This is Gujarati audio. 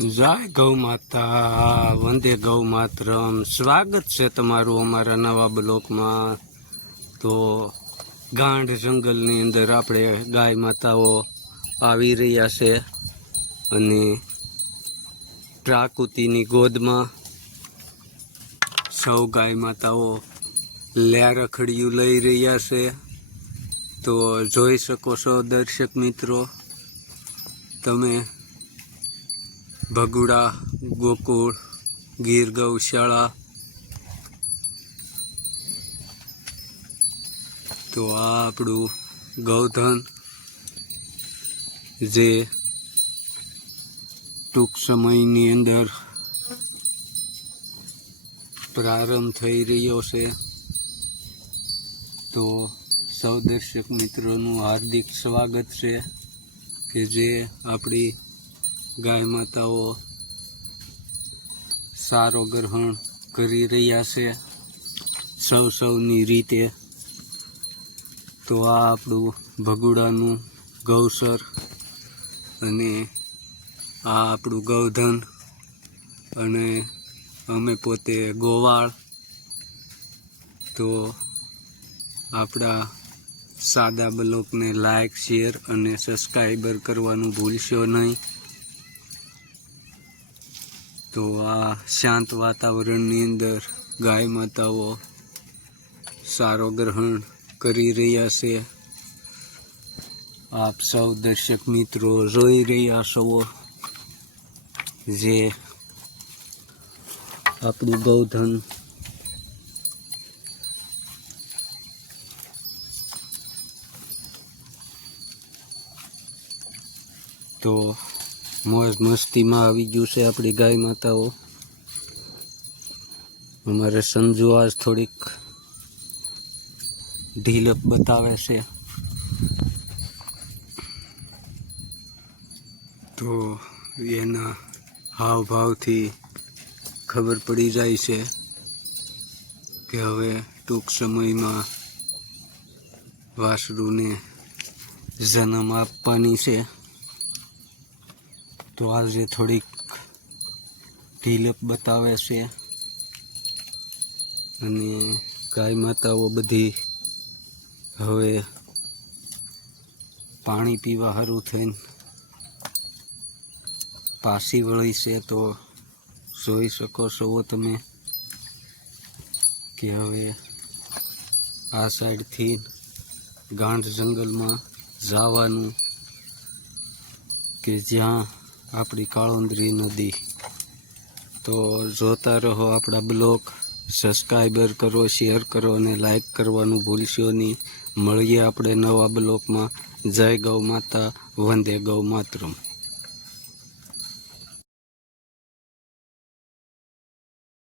જય ગૌ માતા, વંદે ગૌ માતરમ। સ્વાગત છે તમારું અમારા નવા બ્લોકમાં। તો ગાંઠ જંગલની અંદર આપણે ગાય માતાઓ આવી રહ્યા છે અને પ્રાકૃતિની ગોદમાં સૌ ગાય માતાઓ રખડિયું લઈ રહ્યા છે। તો જોઈ શકો છો દર્શક મિત્રો તમે, ભગુડા ગોકુળ ગીર ગૌશાળા। તો આ આપણું ગૌધન જે ટૂંક સમયની અંદર પ્રારંભ થઈ રહ્યો છે। તો સૌ દર્શક મિત્રોનું હાર્દિક સ્વાગત છે કે જે આપણી ગાય માતાઓ સારો ગ્રહણ કરી રહ્યા છે સૌની રીતે। તો આ આપણું ભગુડાનું ગૌસર અને આ આપણું ગૌધન અને અમે પોતે ગોવાળ। તો આપણા સાદા બ્લોગને લાઈક, શેર અને સબસ્ક્રાઈબર કરવાનું ભૂલશો નહીં। તો આ શાંત વાતાવરણની અંદર ગાય માતાઓ સારો ગ્રહણ કરી રહ્યા છે। આપ સૌ દર્શક મિત્રો જોઈ રહ્યા છો જે આપણું ગૌધન તો મોજ મસ્તીમાં આવી ગયું છે આપણી ગાય માતાઓ। અમારે સંજુ આજ થોડીક ઢીલપ બતાવે છે। તો એના હાવભાવથી ખબર પડી જાય છે કે હવે ટૂંક સમયમાં વાસરુને જન્મ આપવાની છે। તો આજે થોડીક ઢીલપ બતાવે છે અને ગાય માતાઓ બધી હવે પાણી પીવા સારું થઈને પાછી વળી છે। તો જોઈ શકો છો તમે કે હવે આ સાઈડથી ગાંઠ જંગલમાં જવાનું કે જ્યાં આપણી કાળોંદરી નદી। તો જોતા રહો આપણા બ્લોગ, સબસ્ક્રાઈબર કરો, શેર કરો અને લાઈક કરવાનું ભૂલશો નહીં। મળીએ આપણે નવા બ્લોગમાં। જય ગૌ માતા, વંદે ગૌ માતરમ।